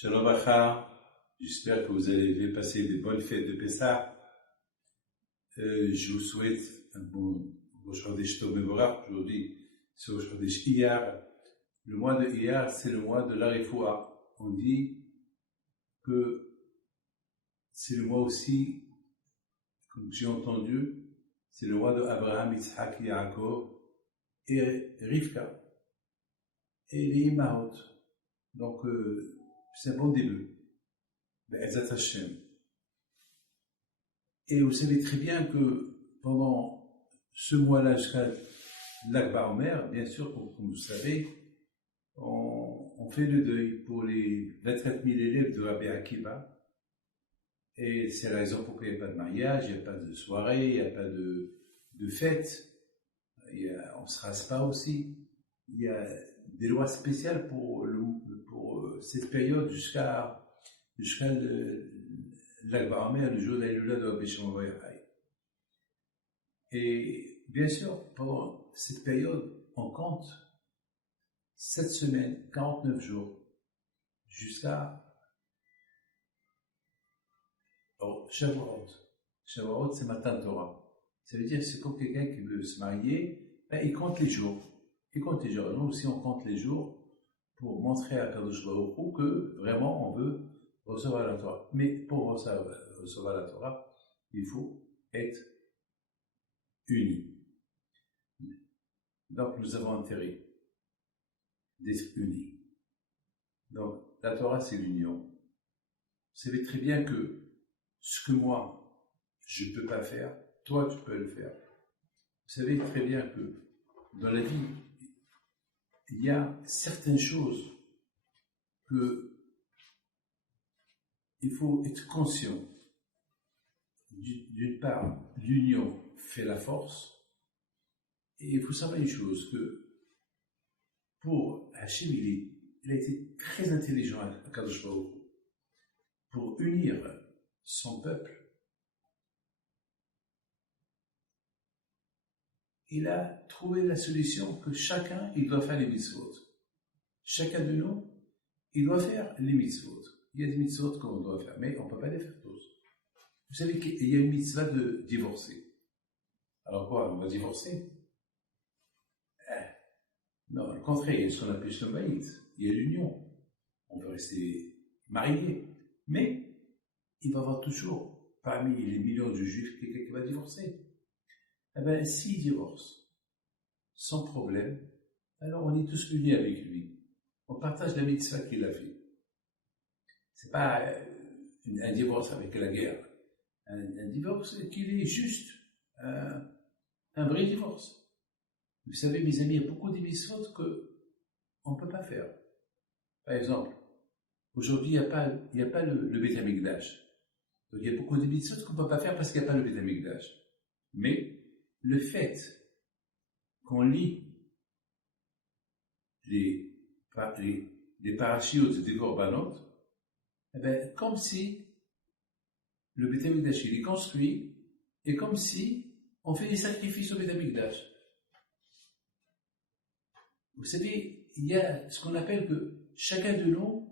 Shalom Acha, j'espère que vous allez passer des bonnes fêtes de Pessah. Je vous souhaite un bon Chodesh Tov Mevorach. Aujourd'hui, c'est le Chodesh Iyar. Le mois de Iyar, c'est le mois de la Refoua. On dit que c'est le mois aussi, comme j'ai entendu, c'est le mois de Abraham, Yitzhak, Yaakov et Rivka et les Imaot. Donc, c'est un bon début. Be'ezat Hashem. Et vous savez très bien que pendant ce mois-là, jusqu'à l'Akba Omer, bien sûr, comme vous savez, on fait le deuil pour les 24 000 élèves de Rabbi Akiva. Et c'est la raison pour qu'il n'y ait pas de mariage, il n'y a pas de soirée, il n'y a pas de fête. On ne se rase pas aussi. Il y a des lois spéciales pour cette période jusqu'à l'Akba Omer, le jour de l'Aïloula de Rabbi Shimon Bar Yochai. Et bien sûr, pendant cette période, on compte 7 semaines, 49 jours, jusqu'à Shavuot. Shavuot, c'est Matan Torah. Ça veut dire que c'est comme quelqu'un qui veut se marier, il compte les jours. Il compte les jours. Nous aussi, on compte les jours pour montrer à Kadosh Baruch Hu que vraiment on veut recevoir la Torah. Mais pour recevoir la Torah, il faut être unis. Donc nous avons intérêt d'être unis. Donc la Torah, c'est l'union. Vous savez très bien que ce que moi, je ne peux pas faire, toi, tu peux le faire. Vous savez très bien que dans la vie, il y a certaines choses que il faut être conscient. D'une part, l'union fait la force, et il faut savoir une chose, que pour Hachem, il a été très intelligent à Kadosh Baruch Hu, pour unir son peuple. Il a trouvé la solution que chacun, il doit faire les mitzvot. Chacun de nous, il doit faire les mitzvot. Il y a des mitzvot qu'on doit faire, mais on ne peut pas les faire tous. Vous savez qu'il y a une mitzvah de divorcer. Alors quoi, on va divorcer? Non, le contraire, il y a ce qu'on appelle Shlom Bayit. Il y a l'union. On peut rester marié. Mais il va y avoir toujours, parmi les millions de juifs, quelqu'un qui va divorcer. Eh bien, s'il divorce sans problème, alors on est tous unis avec lui. On partage la mitzvah qu'il a fait. C'est pas un divorce avec la guerre. Un divorce qui est juste un vrai divorce. Vous savez, mes amis, il y a beaucoup de mitzvot qu'on ne peut pas faire. Par exemple, aujourd'hui, il n'y a pas le Beit HaMikdash. Donc, il y a beaucoup de mitzvot qu'on ne peut pas faire parce qu'il n'y a pas le Beit HaMikdash. Mais le fait qu'on lit les parachutes des Korbanot, eh bien, comme si le Beit HaMikdash est construit, et comme si on fait des sacrifices au Beit HaMikdash. Vous savez, il y a ce qu'on appelle que chacun de nous,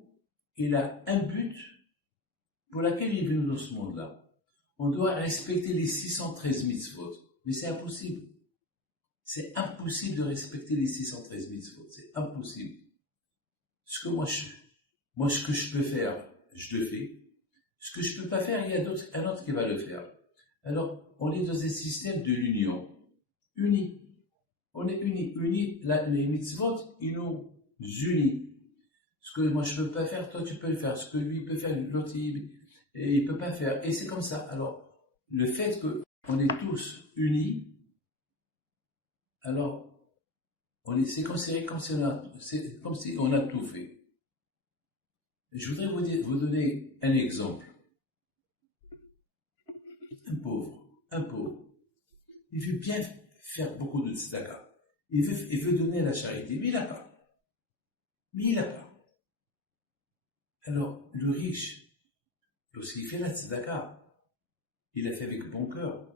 il a un but pour lequel il est venu dans ce monde-là. On doit respecter les 613 mitzvot. Mais c'est impossible. C'est impossible de respecter les 613 mitzvot. C'est impossible. Ce que moi, ce que je peux faire, je le fais. Ce que je ne peux pas faire, il y a un autre qui va le faire. Alors, on est dans un système de l'union. Unis. On est unis. Les mitzvot, ils nous unissent. Ce que moi, je ne peux pas faire, toi, tu peux le faire. Ce que lui peut faire, l'autre, il ne peut pas faire. Et c'est comme ça. Alors, le fait qu'on est tous unis, alors, c'est considéré comme si on a tout fait. Je voudrais vous donner un exemple. Un pauvre. Il veut bien faire beaucoup de tzedaka. Il veut donner à la charité, mais il n'a pas. Alors, le riche, lorsqu'il fait la tzedaka, il l'a fait avec bon cœur.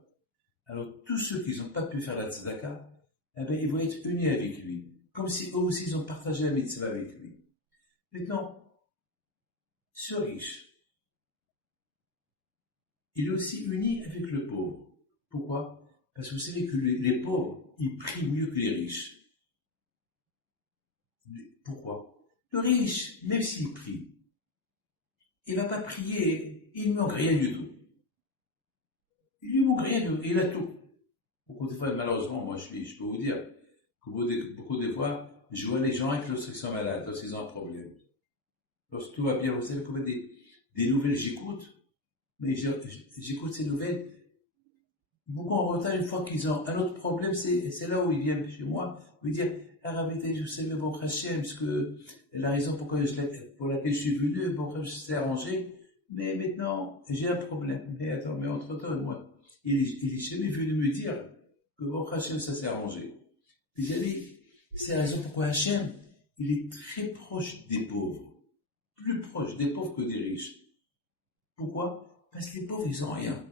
Alors, tous ceux qui n'ont pas pu faire la tzedaka, eh bien, ils vont être unis avec lui. Comme si eux aussi, ils ont partagé la mitzvah avec lui. Maintenant, ce riche, il est aussi uni avec le pauvre. Pourquoi? Parce que vous savez que les pauvres, ils prient mieux que les riches. Pourquoi? Le riche, même s'il prie, il ne va pas prier, il ne manque rien du tout. Il lui manque rien du tout, il a tout. Beaucoup de fois, malheureusement, moi je peux vous dire que beaucoup de fois, je vois les gens lorsqu'ils sont malades, lorsqu'ils ont un problème. Lorsque tout va bien, vous savez combien des nouvelles j'écoute, mais j'écoute ces nouvelles beaucoup en retard. Une fois qu'ils ont un autre problème, c'est là où ils viennent chez moi, me dire, ah Rabbi, je sais, mais bon, Hachem, parce que la raison pour laquelle je suis venu, bon, je sais arranger, mais maintenant, j'ai un problème. Mais attends, mais entre-temps, moi, il est jamais venu me dire que bon, Hachem, ça s'est arrangé. Puis j'ai dit, c'est la raison pourquoi Hachem, il est très proche des pauvres, plus proche des pauvres que des riches. Pourquoi? Parce que les pauvres, ils n'ont rien.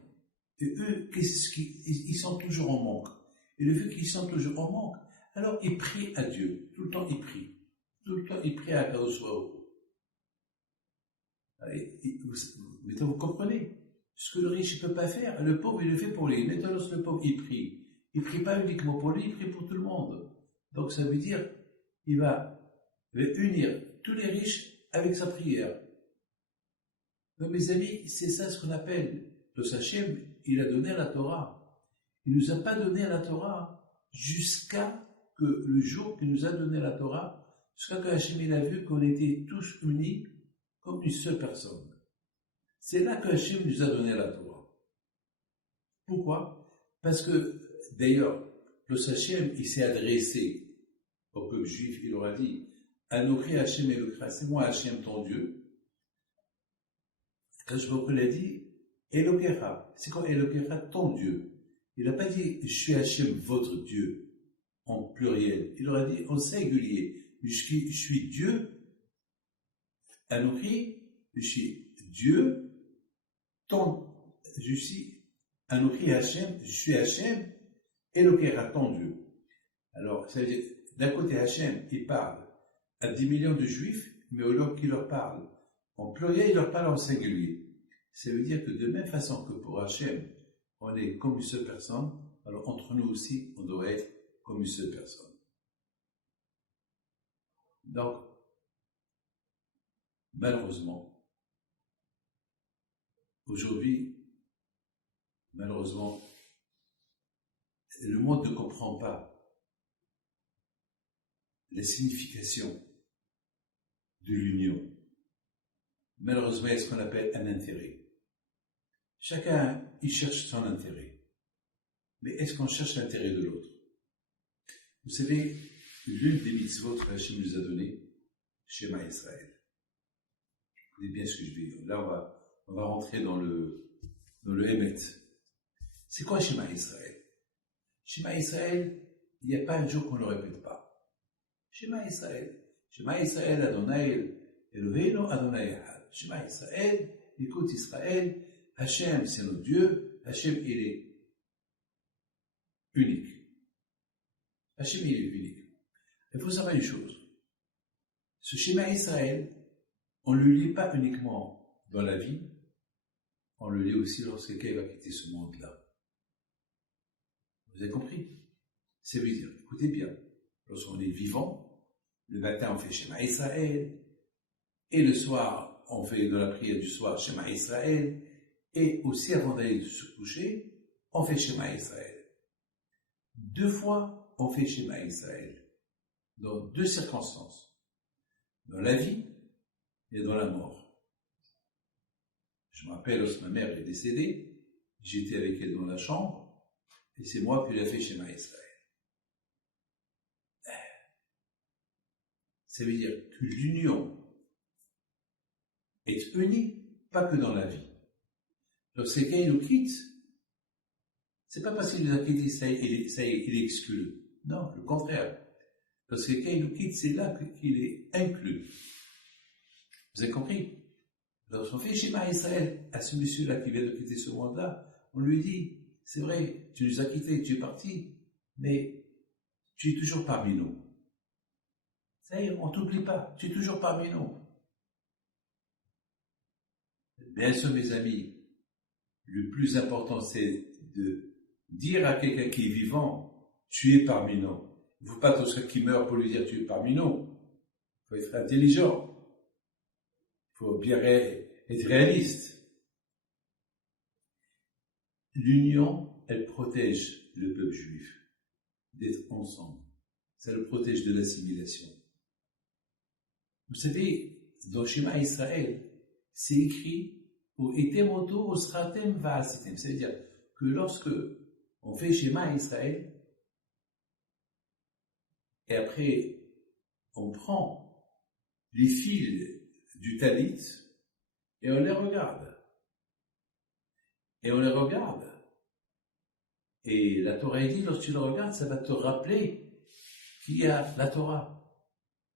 Et eux, ils sont toujours en manque. Et le fait qu'ils sont toujours en manque, alors ils prient à Dieu. Tout le temps, ils prient. Tout le temps, ils prient à Kadosh Baruch Hu. Maintenant, vous comprenez? Ce que le riche ne peut pas faire, le pauvre, il le fait pour lui. Maintenant, lorsque le pauvre, il prie pas uniquement pour lui, il prie pour tout le monde. Donc, ça veut dire, il va unir tous les riches avec sa prière. Donc, mes amis, c'est ça ce qu'on appelle le Sachem. Il a donné la Torah. Il ne nous a pas donné la Torah jusqu'à que le jour qu'il nous a donné la Torah, jusqu'à que Hachem il a vu qu'on était tous unis comme une seule personne. C'est là que Hachem nous a donné la Torah. Pourquoi? Parce que, d'ailleurs, le Sachem, il s'est adressé au peuple juif, il leur a dit, Anochi Hachem Elokra, c'est moi Hachem ton Dieu. Quand je vous l'ai dit, Elokecha, c'est quoi Elokecha, ton Dieu? Il n'a pas dit, je suis Hachem, votre Dieu, en pluriel. Il leur a dit en singulier, je suis Dieu, Anochi, je suis Dieu, je suis Anochi Hachem, je suis Hachem, Elokecha, ton Dieu. Alors, ça veut dire, d'un côté, Hachem, il parle à 10 millions de juifs, mais au lieu qu'il leur parle en pluriel, il leur parle en singulier. Ça veut dire que de même façon que pour Hachem, on est comme une seule personne, alors entre nous aussi, on doit être comme une seule personne. Donc, malheureusement, aujourd'hui, malheureusement, le monde ne comprend pas la signification de l'union. Malheureusement, il y a ce qu'on appelle un intérêt. Chacun, il cherche son intérêt. Mais est-ce qu'on cherche l'intérêt de l'autre? Vous savez, l'une des mitzvot que Hachem nous a donné, Shema Israël. Vous savez bien ce que je dis. Là, on va rentrer dans le Hémet. C'est quoi Shema Israël? Shema Israël, il n'y a pas un jour qu'on ne le répète pas. Shema Israël. Shema Israël, Adonai, Eloheinu, Adonai Echad. Shema Israël, écoute Israël, Hachem, c'est notre Dieu, Hachem, il est unique. Hachem, il est unique. Il faut savoir une chose. Ce schéma Israël, on ne le lit pas uniquement dans la vie, on le lit aussi lorsque quelqu'un va quitter ce monde-là. Vous avez compris? Ça veut dire, écoutez bien, lorsqu'on est vivant, le matin on fait schéma Israël, et le soir on fait de la prière du soir schéma Israël, et aussi avant d'aller se coucher, on fait schéma Israël. 2 fois on fait schéma Israël, dans 2 circonstances, dans la vie et dans la mort. Je me rappelle lorsque ma mère est décédée, j'étais avec elle dans la chambre, et c'est moi qui l'ai fait schéma Israël. Ça veut dire que l'union est unie, pas que dans la vie. Lorsque quelqu'un nous quitte, c'est pas parce qu'il nous a quittés, ça y est, il est exclu. Non, le contraire. Lorsque quelqu'un nous quitte, c'est là qu'il est inclus. Vous avez compris? Lorsqu'on fait schéma Israël à ce monsieur-là qui vient de quitter ce monde-là, on lui dit, c'est vrai, tu nous as quittés, tu es parti, mais tu es toujours parmi nous. Ça y est, on ne t'oublie pas, tu es toujours parmi nous. Bien sûr, mes amis, le plus important, c'est de dire à quelqu'un qui est vivant, tu es parmi nous. Il ne faut pas tout ce qui meurt pour lui dire tu es parmi nous. Il faut être intelligent. Il faut bien être réaliste. L'union, elle protège le peuple juif d'être ensemble. Ça le protège de l'assimilation. Vous savez, dans Shema Israël, c'est écrit « Etemoto osratem va'asitem ». C'est-à-dire que lorsque on fait Shema Israël, et après on prend les fils du talit et on les regarde. Et on les regarde. Et la Torah dit, lorsque tu le regardes, ça va te rappeler qu'il y a la Torah.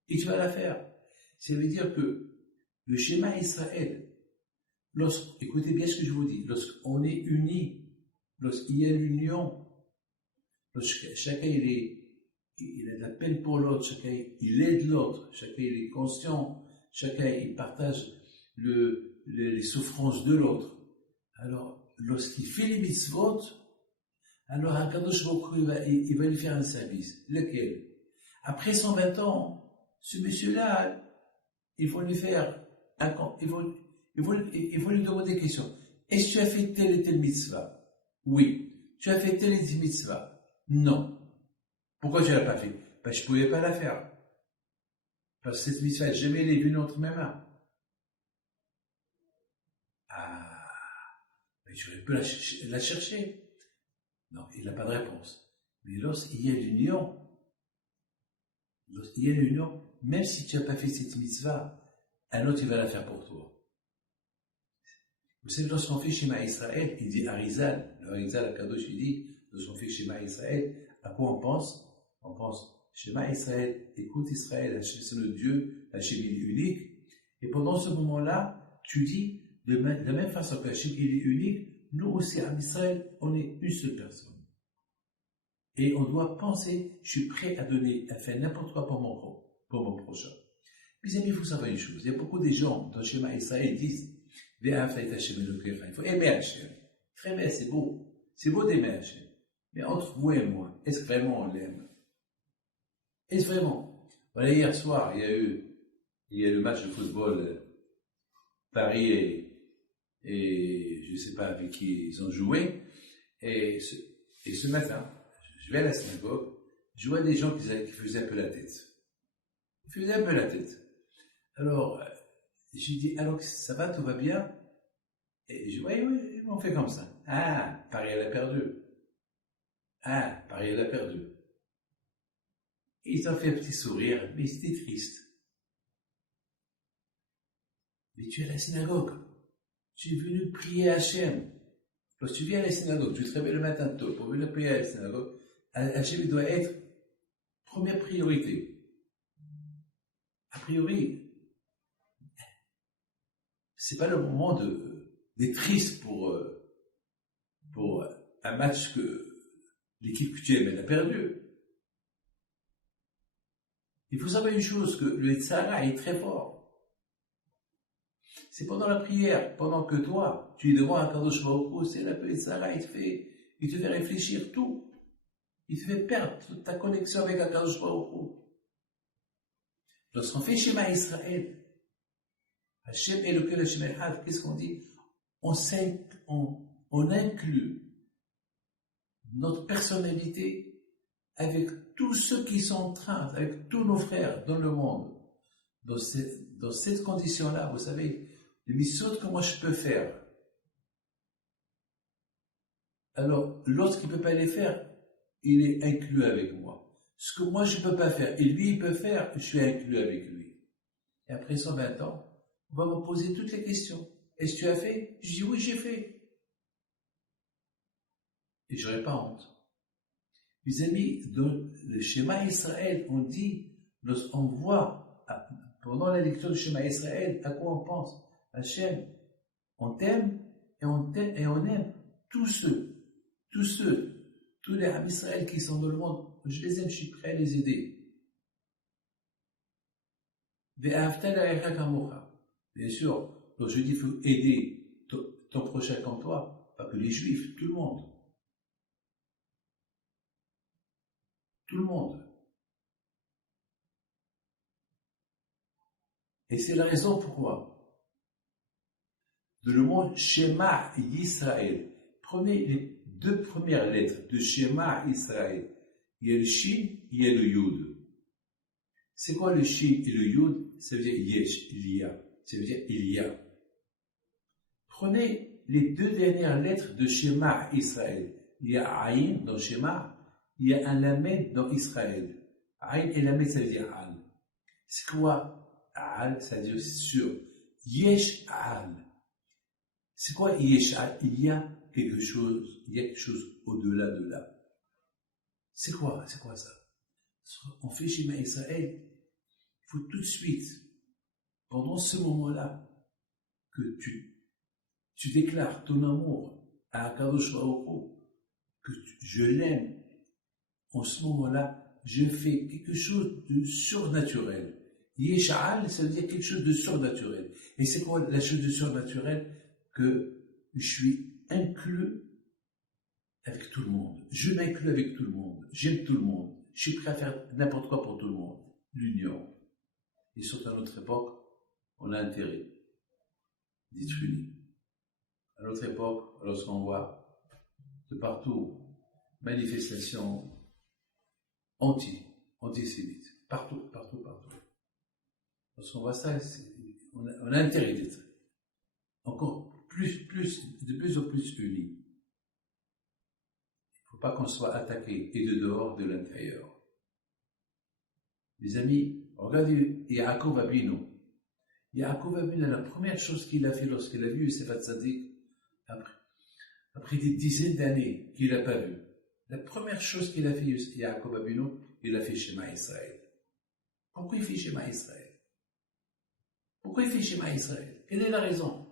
Et tu vas la faire. Ça veut dire que le schéma Israël, écoutez bien ce que je vous dis, lorsqu'on est unis, lorsqu'il y a l'union, lorsque chacun il a de la peine pour l'autre, chacun il aide l'autre, chacun il est conscient, chacun il partage les souffrances de l'autre. Alors, lorsqu'il fait les mitzvot, alors Akadosh Baruch Hu, il va lui faire un service. Lequel? Après 120 ans, ce monsieur-là, il faut lui faire il faut lui demander des questions. Est-ce que tu as fait telle et telle mitzvah? Oui. Tu as fait telle et telle mitzvah? Non. Pourquoi tu ne l'as pas fait? Ben, je ne pouvais pas la faire. Parce que cette mitzvah, jamais elle est venue entre mes mains. Ah, mais tu aurais pu la chercher. Non, il n'a pas de réponse. Mais lorsqu'il y a l'union, même si tu n'as pas fait cette mitzvah, un autre, il va la faire pour toi. Vous savez, lorsqu'on fait Shema Israël, il dit Arizal, le Arizal Akadosh, il dit, lorsqu'on fait Shema Israël, à quoi on pense? On pense, Shema Israël, écoute Israël, Hachem c'est notre Dieu, Hachem il est unique. Et pendant ce moment-là, tu dis, de la même façon que Hachem il est unique, nous aussi, à Israël, on est une seule personne. Et on doit penser, je suis prêt à faire n'importe quoi pour mon prochain. Mes amis, il faut savoir une chose. Il y a beaucoup de gens dans le schéma Israël qui disent, il faut aimer Hachem. Très bien, c'est beau. C'est beau d'aimer Hachem. Mais entre vous et moi, est-ce que vraiment on l'aime? Est-ce vraiment? Voilà, hier soir, il y a le match de football Paris et je ne sais pas avec qui ils ont joué. Et ce matin, je vais à la synagogue, je vois des gens qui faisaient un peu la tête. Ils faisaient un peu la tête. Alors, j'ai dit, alors ça va, tout va bien? Et je dis, oui, on fait comme ça. Ah, Paris, elle a perdu. Ah, Paris, elle a perdu. Et ils ont fait un petit sourire, mais c'était triste. Mais tu es à la synagogue. Tu es venu prier à Hachem. Lorsque tu viens à la synagogue, tu te réveilles le matin tôt pour venir prier à la synagogue, Hachem doit être première priorité. A priori, c'est pas le moment d'être triste pour un match que l'équipe que tu aimes, elle a perdu. Il faut savoir une chose, que le Tzara est très fort. C'est pendant la prière, pendant que toi, tu es devant un Kadosh Baruch Hu, c'est là que le Tzara, il te fait réfléchir tout. Il te fait perdre toute ta connexion avec un Kadosh Baruch Hu. Lorsqu'on fait Shema Israël, Hachem et lequel Hachem Echad, qu'est-ce qu'on dit? On inclut notre personnalité avec tous ceux qui sont en train, avec tous nos frères dans le monde. Dans cette condition-là, vous savez, les missions que moi je peux faire. Alors, l'autre qui ne peut pas les faire, il est inclus avec moi. Ce que moi je ne peux pas faire, et lui il peut faire, je suis inclus avec lui. Et après 120 ans, on va me poser toutes les questions. Est-ce que tu as fait? Je dis oui, j'ai fait. Et je n'aurai pas honte. Mes amis, dans le schéma Israël, on dit, lorsqu'on voit, pendant la lecture du schéma Israël, à quoi on pense? Hachem, on t'aime et on aime tous les Ham Israël qui sont dans le monde, je les aime, je suis prêt à les aider. Bien sûr, quand je dis qu'il faut aider, ton prochain comme toi, pas que les juifs, tout le monde. Tout le monde. Et c'est la raison pourquoi. De le mot Shema Yisraël. Prenez les 2 premières lettres de Shema Israël. Il y a le Shin, il y a le Yud. C'est quoi le Shin et le Yud? Ça veut dire Yesh, il y a. Ça veut dire il y a. Prenez les 2 dernières lettres de Shema Israël. Il y a Aïn dans Shema, il y a un Lamed dans Israël. Aïn et Lamed, ça veut dire Al. C'est quoi Al? Ça veut dire sur. Yesh Al. C'est quoi Yesh Al? Il y a quelque chose au-delà de là. C'est quoi ça? On fait Shema Israël, il faut tout de suite, pendant ce moment-là, que tu déclares ton amour à Akadosh Baruch Hu, que je l'aime. En ce moment-là, je fais quelque chose de surnaturel. Yesha'al, ça veut dire quelque chose de surnaturel. Et c'est quoi la chose de surnaturel? Que je suis inclus avec tout le monde. Je m'inclus avec tout le monde. J'aime tout le monde. Je suis prêt à faire n'importe quoi pour tout le monde. L'union. Et surtout à notre époque, on a intérêt d'être unis. À notre époque, lorsqu'on voit de partout manifestations antisémites, partout. Lorsqu'on voit ça, on a intérêt d'être encore de plus en plus unis. Il ne faut pas qu'on soit attaqué et de dehors, de l'intérieur. Les amis, regardez Yaakov Abinu. Yaakov Abinu, la première chose qu'il a fait lorsqu'il a vu Yosef Hatzadik, après des dizaines d'années qu'il n'a pas vu, la première chose qu'il a fait Yaakov Abinu, il a fait Shema Israël. Pourquoi il fait Shema Israël? Pourquoi il fait Shema Israël? Quelle est la raison?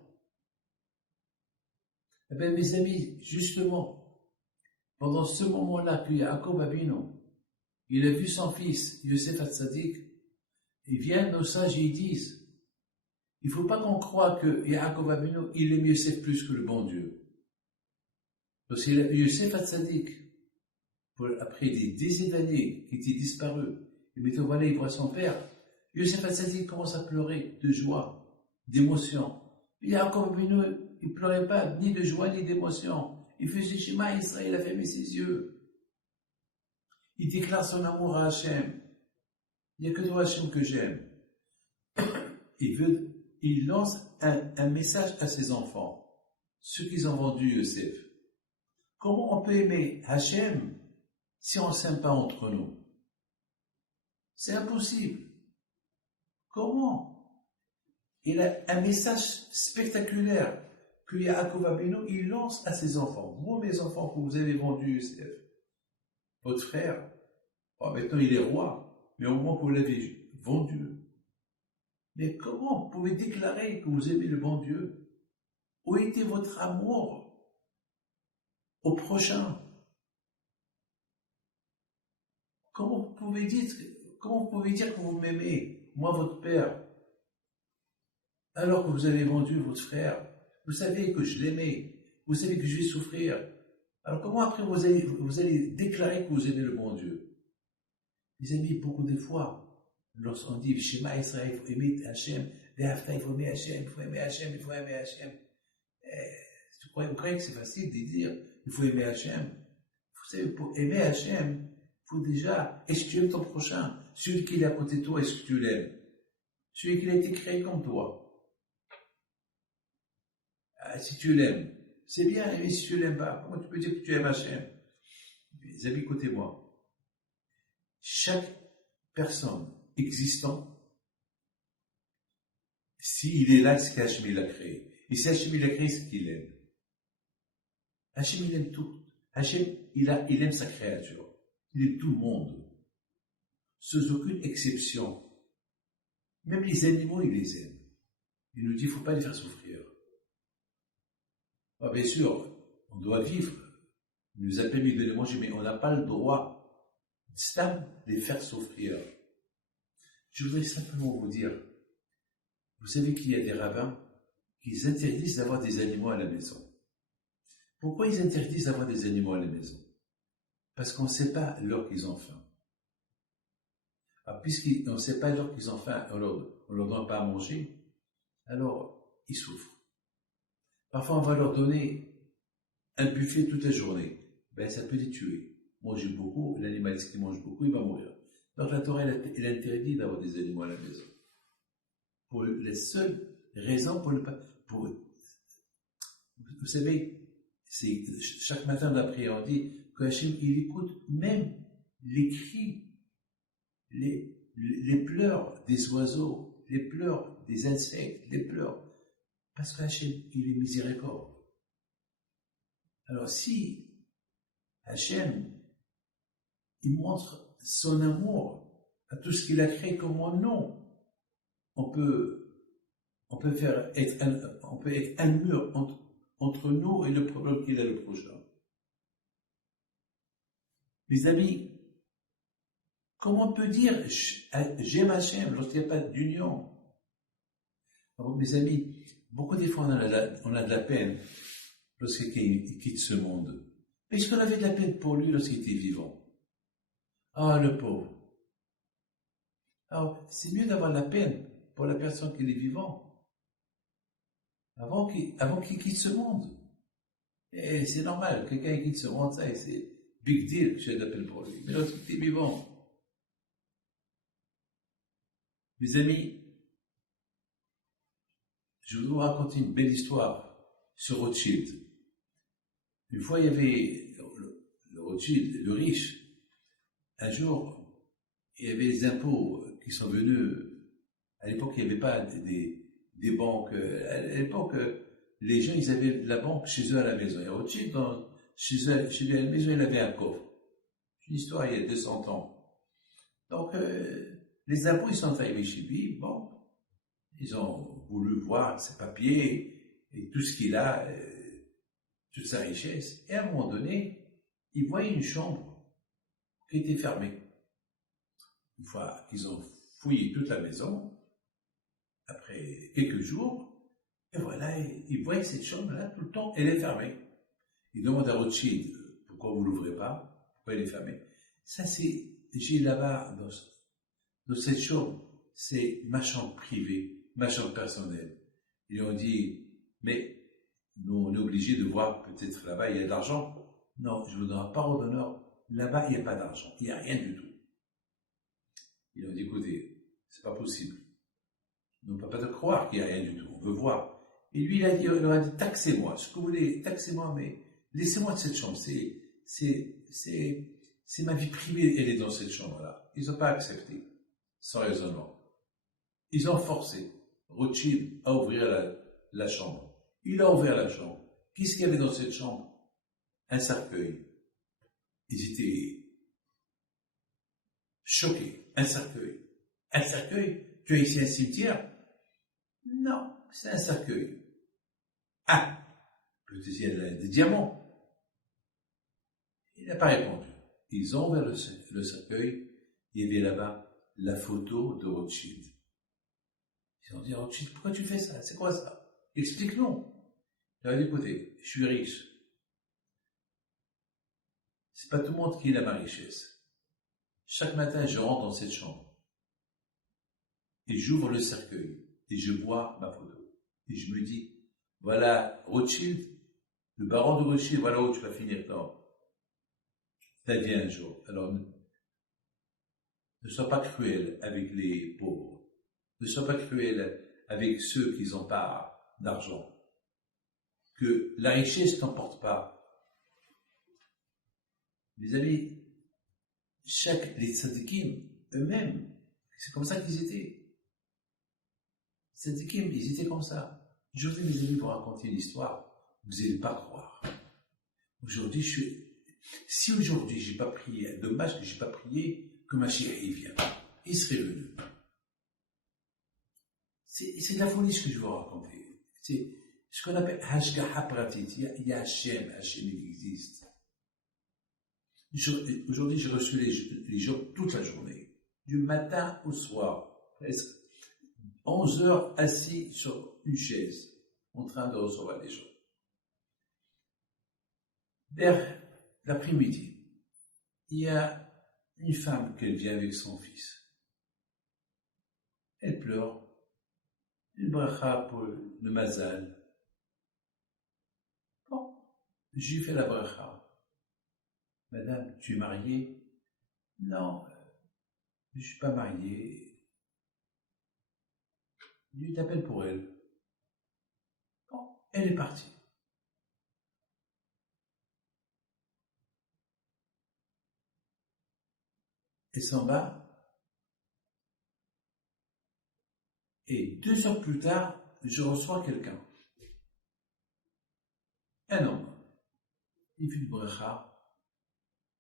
Eh bien, mes amis, justement, pendant ce moment-là que Yaakov Abinu, il a vu son fils, Yosef Hatzadik, ils viennent aux sages et ils disent, il ne faut pas qu'on croie que Yaakov Abinu, il aime Yosef plus que le bon Dieu. Parce que Yosef Hatzadik, après des dizaines d'années qui était disparu, et maintenant voilà, il voit son père, Yosef Hatzadik commence à pleurer de joie, d'émotion. Yaakov Abinu, il ne pleurait pas ni de joie ni d'émotion. Il faisait Shema Israël, il a fermé ses yeux. Il déclare son amour à Hachem. Il n'y a que toi, Hachem, que j'aime. Il lance un message à ses enfants, ceux qui ont vendu Yosef. Comment on peut aimer Hachem si on ne s'aime pas entre nous? C'est impossible. Comment? Il a un message spectaculaire que Yaakov Abinu, il lance à ses enfants. Vous, mes enfants, que vous avez vendu Yosef, votre frère, maintenant il est roi, mais au moment que vous l'avez vendu. Mais comment vous pouvez déclarer que vous aimez le bon Dieu? Où était votre amour au prochain? Comment vous pouvez dire que vous m'aimez, moi votre père, alors que vous avez vendu votre frère? Vous savez que je l'aimais, vous savez que je vais souffrir. Alors comment après vous allez déclarer que vous aimez le bon Dieu? Les amis, beaucoup de fois, lorsqu'on dit Shema Israël, il faut aimer Hachem, il faut aimer Hachem, il faut aimer Hachem, il faut aimer Hachem. Vous croyez que c'est facile de dire il faut aimer Hachem? Vous savez, pour aimer Hachem, il faut déjà, est-ce que tu aimes ton prochain? Celui qui est à côté de toi, est-ce que tu l'aimes? Celui qui a été créé comme toi. Si tu l'aimes, c'est bien, mais si tu ne l'aimes pas, comment tu peux dire que tu aimes Hachem? Les amis, écoutez-moi. Chaque personne existant, s'il est là, c'est qu'Hachem l'a créé. Et si Hachem l'a créé, c'est qu'il aime. Hachem, il aime tout. Hachem, il aime sa créature. Il aime tout le monde. Sans aucune exception. Même les animaux, il les aime. Il nous dit, il ne faut pas les faire souffrir. Bien sûr, on doit vivre. Il nous a permis de les manger, mais on n'a pas le droit de les faire souffrir. Je voudrais simplement vous dire, vous savez qu'il y a des rabbins qu'ils interdisent d'avoir des animaux à la maison. Pourquoi ils interdisent d'avoir des animaux à la maison? Parce qu'on ne sait pas l'heure qu'ils ont faim. Alors, puisqu'on ne sait pas l'heure qu'ils ont faim, on leur donne pas à manger, alors ils souffrent. Parfois, on va leur donner un buffet toute la journée. Ben, ça peut les tuer. Manger beaucoup, l'animal qui mange beaucoup, il va mourir. Donc la Torah, elle interdit d'avoir des animaux à la maison. Pour les seules raisons pour ne pas... Vous savez, chaque matin d'après, on dit que Hachem, il écoute même les cris, les pleurs des oiseaux, les pleurs des insectes, les pleurs. Parce que Hachem, il est miséricorde. Alors si Hachem, il montre son amour à tout ce qu'il a créé comme nom, on peut être un mur entre nous et le problème qu'il a le prochain. Mes amis, comment on peut dire j'aime Hachem lorsqu'il n'y a pas d'union? Alors, mes amis, beaucoup des fois on a de la peine lorsqu'il quitte ce monde. Mais est-ce qu'on avait de la peine pour lui lorsqu'il était vivant? Ah, le pauvre. Alors, c'est mieux d'avoir de la peine pour la personne qui est vivante avant qu'il quitte ce monde. Et c'est normal, quelqu'un qui quitte ce monde, ça, c'est big deal que j'ai de la peine pour lui. Mais lorsqu'il est vivant, mes amis, je vais vous raconter une belle histoire sur Rothschild. Une fois, il y avait le Rothschild, le riche. Un jour, il y avait les impôts qui sont venus. À l'époque, il n'y avait pas des banques. À l'époque, les gens, ils avaient la banque chez eux à la maison. Et Rothschild, chez lui à la maison, il avait un coffre. C'est une histoire il y a 200 ans. Donc, les impôts, ils sont arrivés chez lui. Bon, ils ont voulu voir ses papiers et tout ce qu'il a, toute sa richesse. Et à un moment donné, ils voyaient une chambre qui était fermée. Une fois qu'ils ont fouillé toute la maison, après quelques jours, et voilà, ils voient cette chambre-là, tout le temps, elle est fermée. Ils demandent à Rothschild, pourquoi vous ne l'ouvrez pas? Pourquoi elle est fermée? Ça, j'ai là-bas, dans cette chambre, c'est ma chambre privée, ma chambre personnelle. Ils ont dit, mais nous, on est obligés de voir, peut-être là-bas, il y a de l'argent. Non, je vous donne pas au d'honneur. Là-bas, il n'y a pas d'argent. Il n'y a rien du tout. Ils ont dit, écoutez, c'est pas possible. On ne peut pas te croire qu'il n'y a rien du tout. On veut voir. Et lui, il leur a dit, taxez-moi. Ce que vous voulez, taxez-moi, mais laissez-moi de cette chambre. C'est ma vie privée, elle est dans cette chambre-là. Ils n'ont pas accepté. Sans raisonnement. Ils ont forcé Rothschild à ouvrir la chambre. Il a ouvert la chambre. Qu'est-ce qu'il y avait dans cette chambre? Un cercueil. Ils étaient choqués. Un cercueil. Un cercueil? Tu as ici un cimetière? Non, c'est un cercueil. Ah, peut-être il y a des diamants. Il n'a pas répondu. Ils ont ouvert le cercueil. Il y avait là-bas la photo de Rothschild. Ils ont dit, Rothschild, pourquoi tu fais ça? C'est quoi ça? Explique-nous. Il a dit, écoutez, je suis riche. C'est pas tout le monde qui a ma richesse. Chaque matin, je rentre dans cette chambre. Et j'ouvre le cercueil. Et je vois ma photo. Et je me dis, voilà Rothschild, le baron de Rothschild, voilà où tu vas finir tard. Ta vie un jour. Alors, ne sois pas cruel avec les pauvres. Ne sois pas cruel avec ceux qui n'ont pas d'argent. Que la richesse ne t'emporte pas. Les amis, les tzadikim, eux-mêmes, c'est comme ça qu'ils étaient. Les tzadikim, ils étaient comme ça. Aujourd'hui, mes amis, vous raconter une histoire, vous n'allez pas croire. Aujourd'hui, si aujourd'hui j'ai pas prié, dommage que j'ai pas prié, que ma chérie vienne. Il serait venu. C'est de la folie ce que je vais vous raconter. C'est ce qu'on appelle Hashgaha Pratit. Il y a Hachem, il existe. Aujourd'hui, j'ai reçu les gens toute la journée, du matin au soir, presque 11 heures assis sur une chaise. en train de recevoir les gens. Vers l'après-midi, il y a une femme qui vient avec son fils. Elle pleure. Une bracha pour le mazal. Bon, je lui fais la bracha. Madame, tu es mariée? Non, je ne suis pas mariée. Dieu t'appelle pour elle. Bon, elle est partie. Elle s'en va. Et 2 heures plus tard, je reçois quelqu'un. Un homme. Il fait une bracha.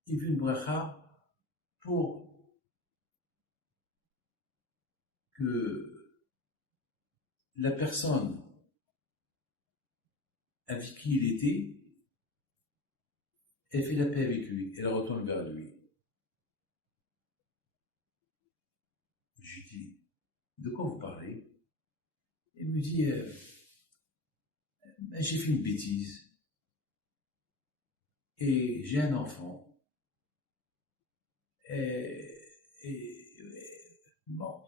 Il fait une bracha pour que la personne avec qui il était, elle fait la paix avec lui, elle retourne vers lui. Je lui dis, de quoi vous parlez? Il me dit, j'ai fait une bêtise. Et j'ai un enfant. Bon.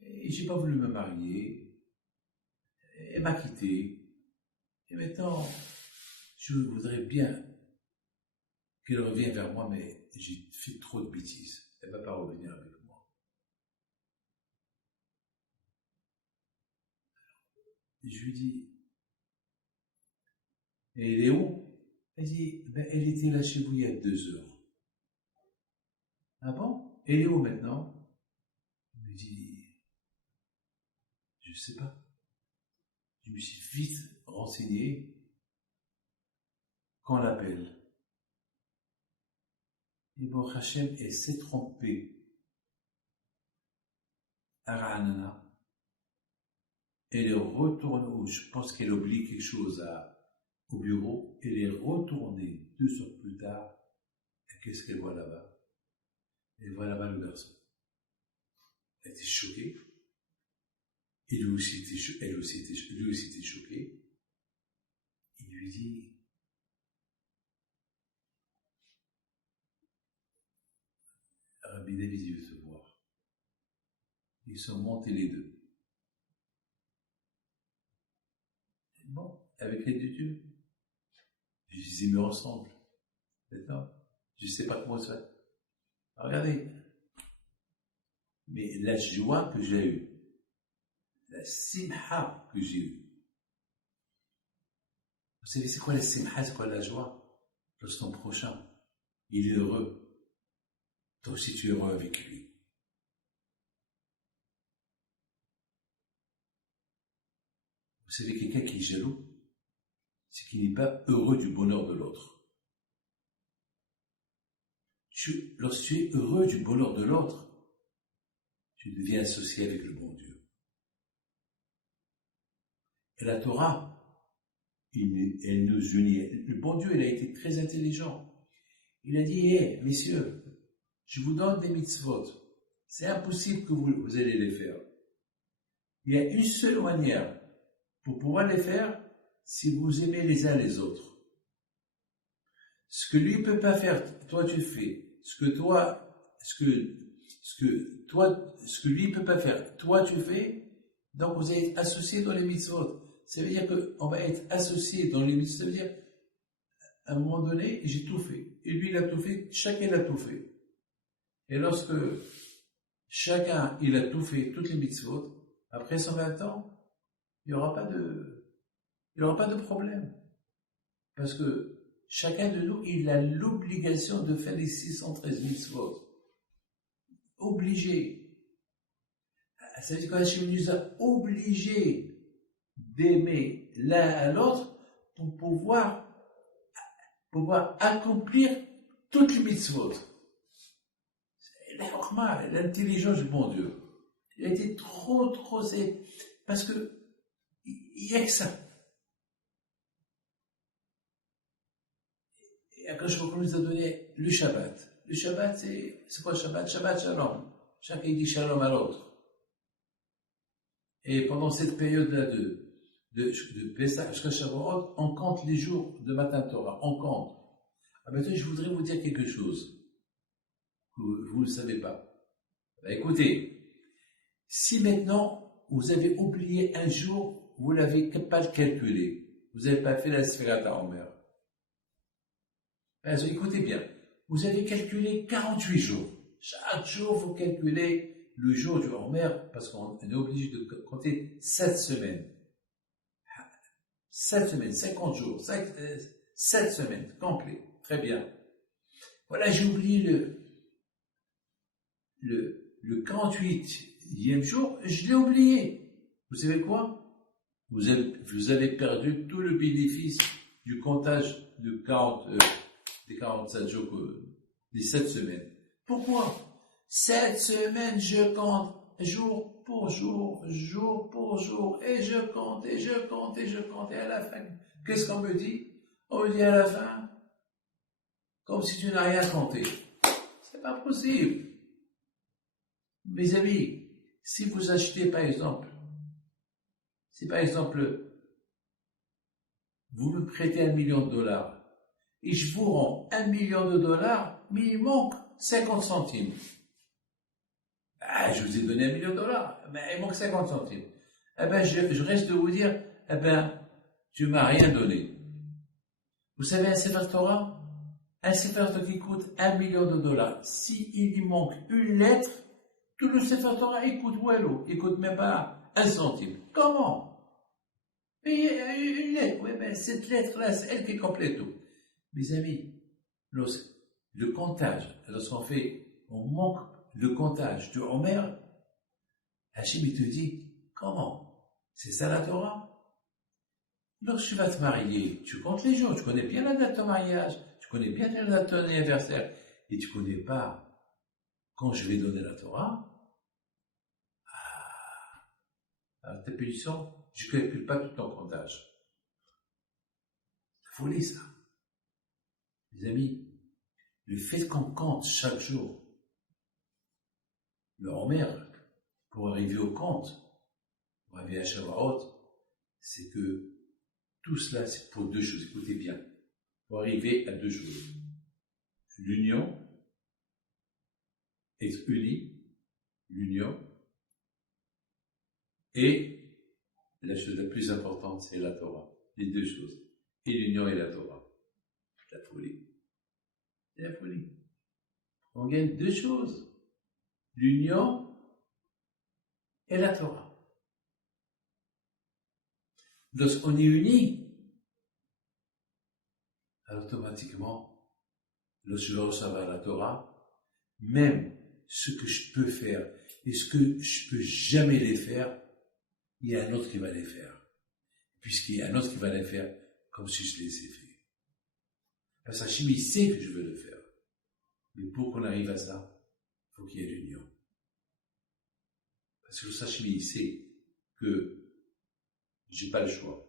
Et j'ai pas voulu me marier. Elle m'a quitté. Et maintenant, je voudrais bien qu'elle revienne vers moi, mais j'ai fait trop de bêtises. Elle ne va pas revenir avec moi. Et je lui dis, et elle est où? Elle dit, elle était là chez vous il y a 2 heures. Ah bon? Elle est où maintenant? Il me dit, je ne sais pas. Je me suis vite renseigné. Qu'on l'appelle. Et bon, Hachem, elle s'est trompée à Ra'anana. Elle est retournée, je pense qu'elle oublie quelque chose au bureau. Elle est retournée 2 heures plus tard. Et qu'est-ce qu'elle voit là-bas? Elle voit là-bas le garçon. Elle était choquée. Et lui aussi était choqué. Il lui dit, Rabbi David, il veut te voir. Ils sont montés les deux. Bon, avec l'aide de Dieu. Je dis, ils me ressemblent. Maintenant, je ne sais pas comment ça. Regardez. Mais la joie que j'ai eue, la simha que j'ai eue. Vous savez, c'est quoi la simha, c'est quoi la joie? Lorsque ton prochain, il est heureux. Toi aussi, tu es heureux avec lui. Vous savez, quelqu'un qui est jaloux, c'est qu'il n'est pas heureux du bonheur de l'autre. Lorsque tu es heureux du bonheur de l'autre, tu deviens associé avec le bon Dieu. Et la Torah, elle nous unit. Le bon Dieu, il a été très intelligent. Il a dit, messieurs, je vous donne des mitzvot. C'est impossible que vous allez les faire. Il y a une seule manière pour pouvoir les faire, si vous aimez les uns les autres. Ce que lui ne peut pas faire, toi tu fais. Ce que lui ne peut pas faire, toi tu fais. Donc vous allez être associés dans les mitzvot. Ça veut dire qu'on va être associés dans les mitzvot. Ça veut dire, à un moment donné, j'ai tout fait. Et lui, il a tout fait. Chacun a tout fait. Et lorsque chacun, il a tout fait, toutes les mitzvot, après 120 ans, il n'y aura pas de problème. Parce que chacun de nous, il a l'obligation de faire les 613 mitzvot. Obligé. Ça veut dire qu'Hachem nous a obligés d'aimer l'un à l'autre pour pouvoir accomplir toutes les mitzvot. L'intelligence du bon Dieu. Il a été trop, parce que il n'y a que ça. Et après, je crois qu'on nous a donné le Shabbat. Le Shabbat, c'est quoi le Shabbat? Shabbat Shalom. Chacun dit Shalom à l'autre. Et pendant cette période-là de Pessah jusqu'à Shavuot, on compte les jours de Matan Torah, on compte. Ah, maintenant, je voudrais vous dire quelque chose que vous ne savez pas. Ben, écoutez, si maintenant vous avez oublié un jour, vous l'avez pas calculé, vous n'avez pas fait la Sfirat HaOmer. Ben, écoutez bien, vous avez calculé 48 jours. Chaque jour, vous calculez le jour du Homer, parce qu'on est obligé de compter 7 semaines. 7 semaines, 50 jours, 7 semaines, complet. Très bien. Voilà, j'ai oublié le 48e jour, je l'ai oublié. Vous savez quoi? Vous avez perdu tout le bénéfice du comptage des 47 jours, des 7 semaines. Pourquoi? 7 semaines, je compte jour pour jour, jour pour jour, et je compte, et je compte, et je compte, et à la fin, qu'est-ce qu'on me dit? On me dit à la fin, comme si tu n'as rien compté. C'est pas possible. Mes amis, si vous achetez par exemple, vous me prêtez $1 million, et je vous rends $1 million, mais il manque 50 centimes. Ah, je vous ai donné $1 million, mais il manque 50 centimes. Eh ben, je reste de vous dire, eh ben, tu m'as rien donné. Vous savez, un Sefer Torah? Un Sefer Torah qui coûte $1 million. Si il y manque une lettre, tout le Sefer Torah, il coûte même pas 1 centime. Comment? Mais une lettre, oui, ben, cette lettre-là, c'est elle qui complète tout. Mes amis, le comptage, on manque le comptage du Homer, Hachim, il te dit, comment? C'est ça la Torah? Lorsque tu vas te marier, tu comptes les jours, tu connais bien la date de mariage, tu connais bien la date de ton anniversaire, et tu connais pas quand je vais donner la Torah. Alors, tes pétitions, je ne calcule pas tout ton comptage. C'est folie, ça. Les amis, le fait qu'on compte chaque jour le Homer pour arriver au compte, pour arriver à Shavuot, c'est que tout cela, c'est pour deux choses. Écoutez bien. Pour arriver à deux choses. L'union, être unis, l'union, et la chose la plus importante, c'est la Torah. Les deux choses. Et l'union et la Torah. La folie. C'est la folie. On gagne deux choses. L'union et la Torah. Lorsqu'on est unis, alors automatiquement, lorsque je reçois la Torah, même ce que je peux faire et ce que je peux jamais les faire, il y a un autre qui va les faire. Puisqu'il y a un autre qui va les faire comme si je les ai fait. Parce que Hachim, il sait que je veux le faire. Mais pour qu'on arrive à ça, il faut qu'il y ait l'union. Parce que le Hachim, il sait que j'ai pas le choix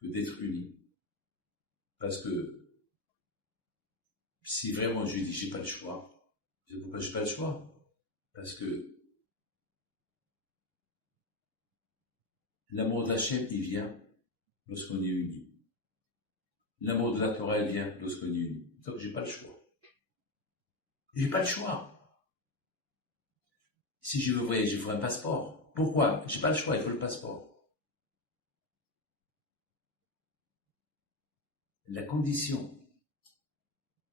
que d'être uni. Parce que si vraiment je lui dis j'ai pas le choix, c'est pourquoi j'ai pas le choix. Parce que l'amour de Hachem, il vient lorsqu'on est uni. L'amour de la Torah, il vient lorsqu'on est uni. Donc j'ai pas le choix. J'ai pas le choix. Si je veux voyager, il faut un passeport. Pourquoi? J'ai pas le choix, il faut le passeport. La condition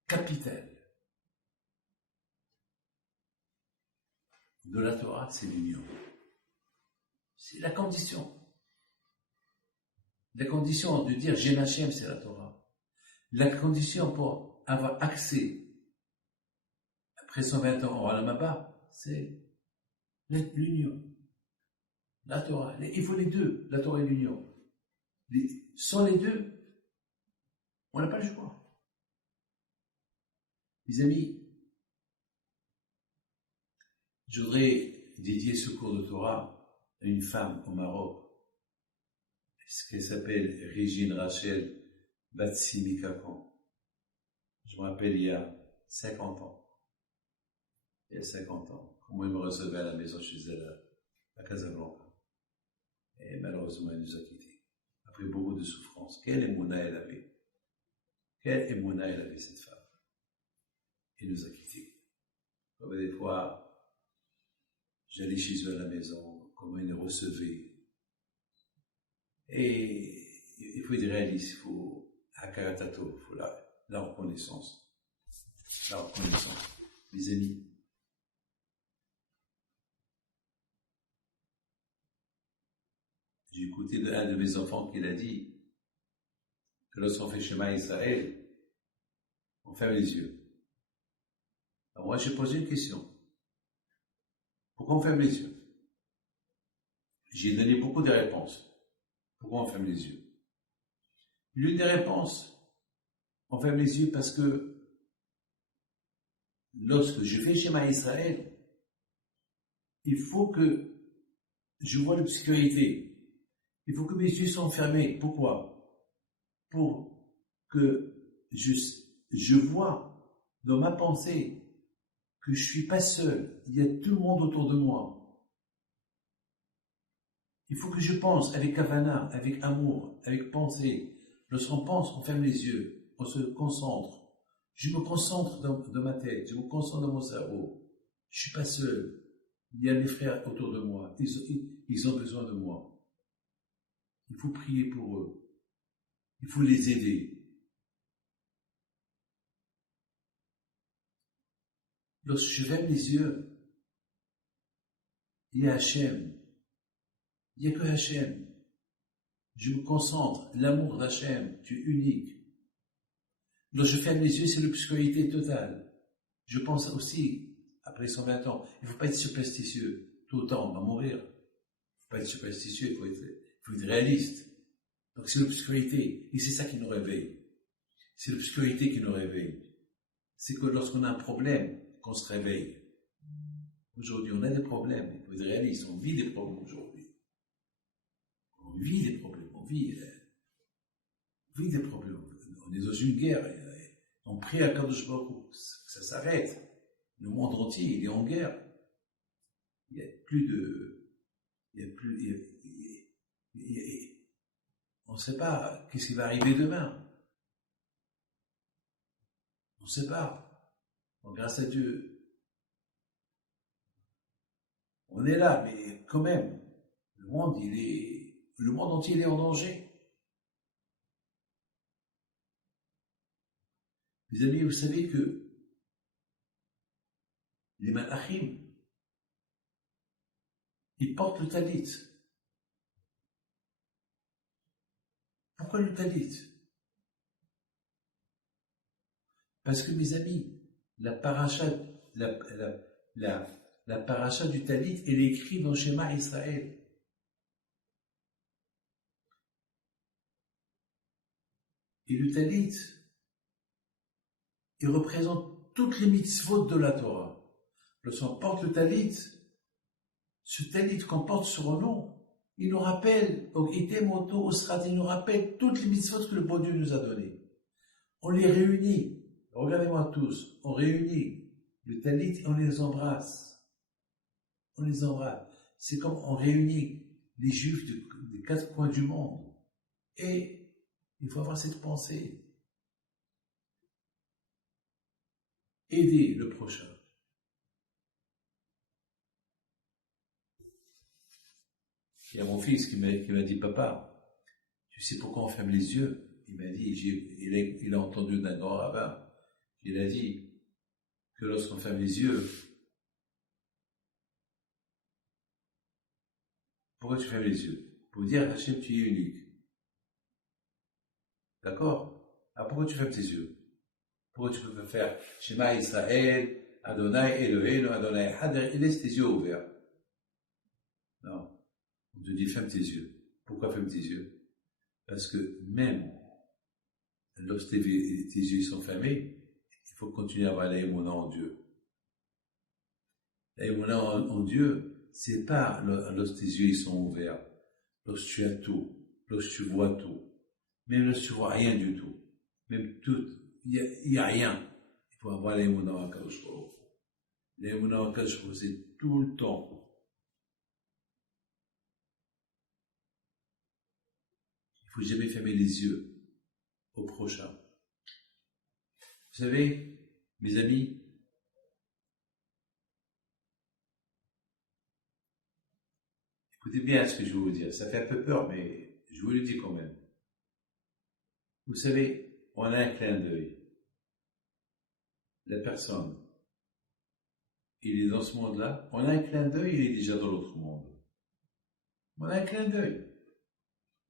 capitale de la Torah, c'est l'union. C'est la condition. La condition de dire j'ai Hachem, c'est la Torah. La condition pour avoir accès après 120 ans au Olam Haba, c'est l'union. La Torah. Il faut les deux, la Torah et l'union. Sans les deux, on n'a pas le choix. Les amis, je voudrais dédier ce cours de Torah à une femme au Maroc, ce qu'elle s'appelle Régine Rachel Batsimi Kakan. Je me rappelle il y a 50 ans. Il y a 50 ans, comment elle me recevait à la maison chez elle à Casablanca. Et malheureusement, elle nous a quittés. après beaucoup de souffrance. Quelle émouna elle avait? Quelle émouna elle avait, cette femme? Elle nous a quittés. Comme des fois, j'allais chez eux à la maison, comment ils nous recevaient. Et il faut être réaliste, il faut Hakaratato, il faut la reconnaissance. La reconnaissance. Mes amis, j'ai écouté un de mes enfants qui l'a dit que lorsqu'on fait Shema Israël, on ferme les yeux. Alors moi, j'ai posé une question. Pourquoi on ferme les yeux? J'ai donné beaucoup de réponses. Pourquoi on ferme les yeux? L'une des réponses, on ferme les yeux parce que lorsque je fais Shema Israël, il faut que je vois l'obscurité. Il faut que mes yeux soient fermés. Pourquoi? Pour que je vois dans ma pensée que je suis pas seul. Il y a tout le monde autour de moi. Il faut que je pense avec Havana, avec amour, avec pensée. Lorsqu'on pense, on ferme les yeux, on se concentre. Je me concentre dans ma tête, je me concentre dans mon cerveau. Je suis pas seul. Il y a des frères autour de moi. Ils ont besoin de moi. Il faut prier pour eux. Il faut les aider. Lorsque je ferme les yeux, il y a Hachem. Il n'y a que Hachem. Je me concentre. L'amour d'Hachem, tu es unique. Lorsque je ferme les yeux, c'est l'obscurité totale. Je pense aussi, après 120 ans, il ne faut pas être superstitieux. Tout le temps, on va mourir. Il ne faut pas être superstitieux, il faut être réaliste. Donc c'est l'obscurité. Et c'est ça qui nous réveille. C'est l'obscurité qui nous réveille. C'est que lorsqu'on a un problème, qu'on se réveille. Aujourd'hui, on a des problèmes. Il faut être réaliste. On vit des problèmes aujourd'hui. On vit des problèmes. On vit des problèmes. On est dans une guerre. On prie à Kadosh Baruch Hu que ça s'arrête. Le monde entier, il est en guerre. Il y a plus de... on ne sait pas qu'est-ce qui va arriver demain. On ne sait pas. Donc, grâce à Dieu, on est là, mais quand même, le monde entier, il est en danger. Mes amis, vous savez que les malachim, ils portent le talit. Pourquoi le talit? Parce que, mes amis, la paracha du talit, elle est écrite dans le Shema Israël. Et le talit, il représente toutes les mitzvot de la Torah. Lorsqu'on porte le talit, ce talit qu'on porte sur nous, il nous rappelle, il nous rappelle toutes les mitzvot que le bon Dieu nous a données. On les réunit. Regardez-moi tous, on réunit le talit et on les embrasse. On les embrasse. C'est comme on réunit les juifs des quatre coins du monde. Et il faut avoir cette pensée. Aider le prochain. Il y a mon fils qui m'a dit, papa, tu sais pourquoi on ferme les yeux? Il m'a dit, il a entendu d'un grand rabbin, il a dit que lorsqu'on ferme les yeux, pourquoi tu fermes les yeux? Pour dire, Hachem, tu es unique. D'accord? Alors pourquoi tu fermes tes yeux? Pourquoi tu peux pas faire Shema Israël, Adonai Eloheinu, Adonai Had, et laisse tes yeux ouverts? Non. On te dit, ferme tes yeux. Pourquoi ferme tes yeux? Parce que même lorsque tes yeux sont fermés, il faut continuer à avoir l'aïmouna en Dieu. L'aïmouna en Dieu, c'est pas lorsque tes yeux sont ouverts, lorsque tu as tout, lorsque tu vois tout, même lorsque tu vois rien du tout, même tout, il y a rien. Il faut avoir l'aïmouna en Kadosh Baruch Hu. L'aïmouna en Kadosh Baruch Hu, c'est tout le temps. Il faut jamais fermer les yeux au prochain. Vous savez, mes amis, écoutez bien ce que je vais vous dire. Ça fait un peu peur, mais je vous le dis quand même. Vous savez, on a un clin d'œil. La personne, il est dans ce monde-là. On a un clin d'œil, il est déjà dans l'autre monde. On a un clin d'œil.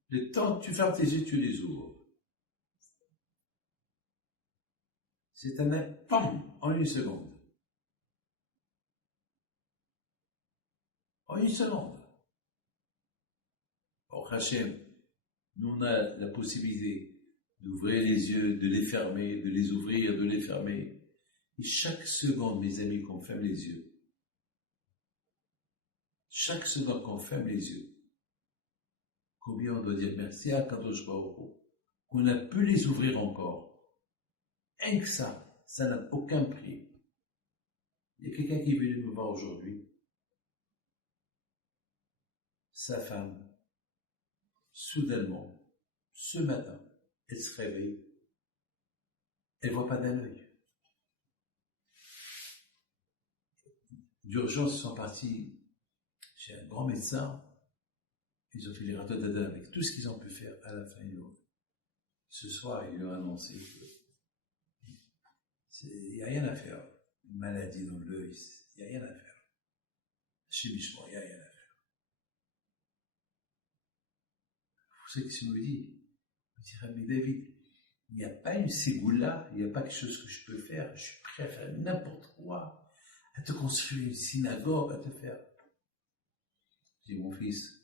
Le temps que tu fermes tes yeux, tu les ouvres. C'est un pam, en une seconde. En une seconde. Or, Hachem, nous on a la possibilité d'ouvrir les yeux, de les fermer, de les ouvrir, de les fermer. Et chaque seconde, mes amis, qu'on ferme les yeux, chaque seconde qu'on ferme les yeux, combien on doit dire merci à Kadosh Baruch Hu, qu'on a pu les ouvrir encore. Rien que ça n'a aucun prix. Il y a quelqu'un qui est venu me voir aujourd'hui. Sa femme, soudainement, ce matin, elle se réveille, elle ne voit pas d'un œil. D'urgence, ils sont partis chez un grand médecin, ils ont fait les ratodada avec tout ce qu'ils ont pu faire. À la fin, ce soir, ils lui ont annoncé qu'il n'y a rien à faire. Une maladie dans l'œil, il n'y a rien à faire. Chimiquement, il n'y a rien à faire. Vous savez ce qu'il me dit? Il me dit, mais David, il n'y a pas une ségoula, il n'y a pas quelque chose que je peux faire, je suis prêt à faire n'importe quoi, à te construire une synagogue, à te faire. Je dis, mon fils,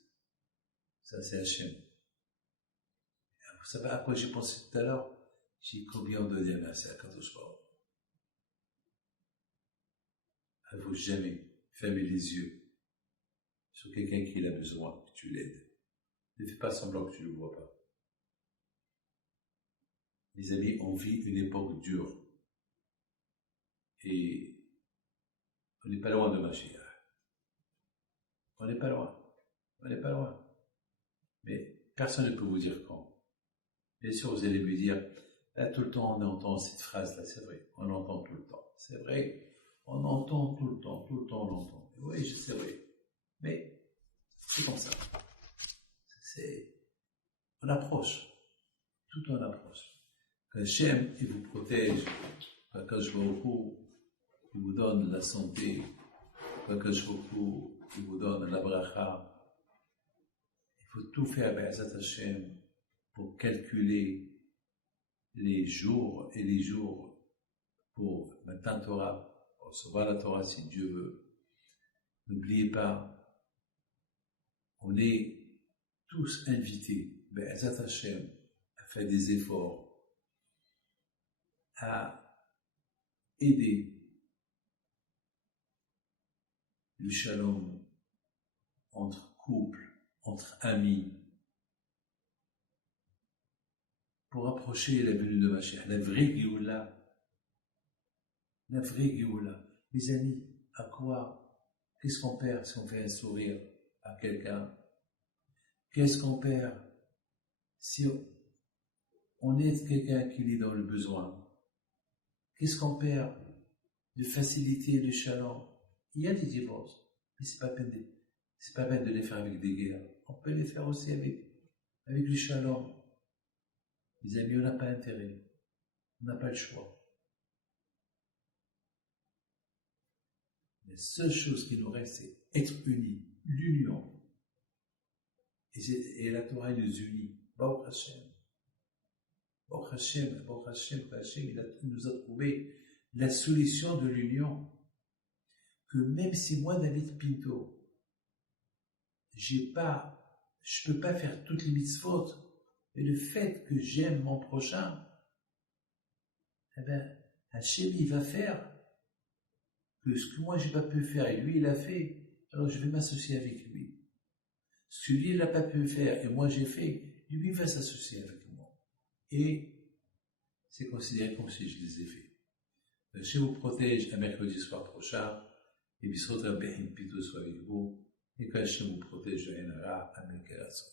ça c'est Hachem. Vous savez à quoi j'ai pensé tout à l'heure? J'ai dit, combien on doit dire merci à Kadosh Baruch Hu. Il ne faut jamais fermer les yeux sur quelqu'un qui a besoin, que tu l'aides. Ne fais pas semblant que tu ne le vois pas. Mes amis, on vit une époque dure. Et on n'est pas loin de Mashiach. On n'est pas loin. On n'est pas loin. Mais personne ne peut vous dire quand. Bien sûr, vous allez me dire, là, tout le temps, on entend cette phrase-là, c'est vrai. On l'entend tout le temps. C'est vrai. On entend tout le temps, on l'entend. Oui, c'est vrai. Mais c'est comme ça. On approche. Tout on approche. Quand Hachem, il vous protège, quand Akadosh Baruch Hu, il vous donne la santé, quand Akadosh Baruch Hu, il vous donne la bracha, il faut tout faire Be'ezat Hachem pour calculer les jours et les jours pour Matan Torah, pour recevoir la Torah si Dieu veut. N'oubliez pas, on est tous invités, Be'ezat Hachem, à faire des efforts, à aider le shalom entre couples, entre amis, pour approcher la venue de Mashiach, la vraie Géoula. La vraie Géoula. Les amis, à quoi? Qu'est-ce qu'on perd si on fait un sourire à quelqu'un? Qu'est-ce qu'on perd si on aide quelqu'un qui est dans le besoin? Qu'est-ce qu'on perd de faciliter le shalom? Il y a des divorces, mais c'est pas peine de les faire avec des guerres. On peut les faire aussi avec le shalom. Les amis, on n'a pas intérêt. On n'a pas le choix. La seule chose qui nous reste, c'est être unis, l'union. Et la Torah nous unit. Baruch Hashem. Baruch Hashem, Baruch Hashem, Hashem, il nous a trouvé la solution de l'union. Que même si moi, David Pinto, je peux pas faire toutes les mitzvot, mais le fait que j'aime mon prochain, eh ben, Hachem, il va faire que ce que moi, j'ai pas pu faire, et lui, il a fait, alors je vais m'associer avec lui. Ce que lui, il n'a pas pu faire, et moi, j'ai fait, lui, il va s'associer avec moi. Et c'est considéré comme si je les ai fait. Hachem vous protège un mercredi soir prochain, et Bisrot Rabbeim Pito soit avec vous, et que Hachem vous protège de Enara, Amen Keratzon.